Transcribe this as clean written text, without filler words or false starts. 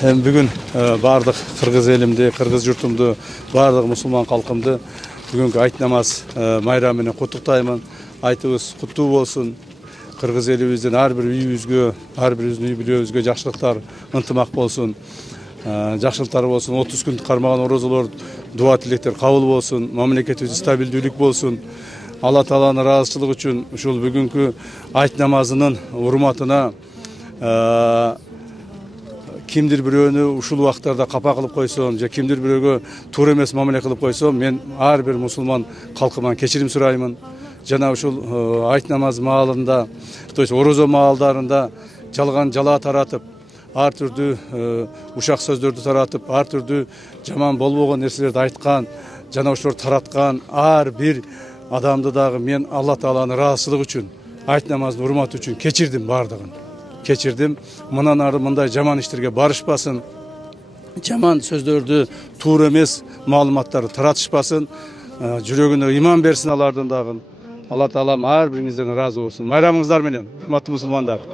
Бүгін бардық қырғыз елімді, қырғыз жұртымды, бардық мұсылман халқымды бүгінгі айт намаз майрамымен құттықтаймын. Айтыңыз құтты болсын. Қырғыз елімізден әрбір үйімізге, әрбір үй-бүлемізге жақсылықтар ынтымақ болсын. Жақсылықтар болсын. 30 күн қармаған оразалар, дуа тілектер қабыл болсын. Мемлекетімізде стабилдүүлүк болсын. Алла Тааланын ыраазычылыгы үчүн ушул бүгүнкү айт намазынын урматына кимдир бирөөнү ушул убактарда капа кылып койсом же кимдир бирөөгө туура эмес мамиле кылып койсом, мен ар бир мусулман калкыман кечирим сураймын. Жана ушул айт намаз маалында, то есть орозо маалдарында жалган жала таратып, ар түрдүү ушак сөздөрдү таратып, ар түрдүү жаман болбогон нерселерди айткан, жана ошолорду тараткан ар бир адамды дагы мен Алла Тааланын ыраазычылыгы үчүн, айт намаздын урматы үчүн кечирдим бардыгын. Кечирдим. Мындан ары мындай жаман иштерге барышпасын. Жаман сөздөрдү, туура эмес маалыматтарды таратышпасын. Жүрөгүнө иман берсин алардын дагы. Алла Таалам ар бириңизден ыраазы болсун. Майрамыңыздар менен, урматтуу мусулмандар.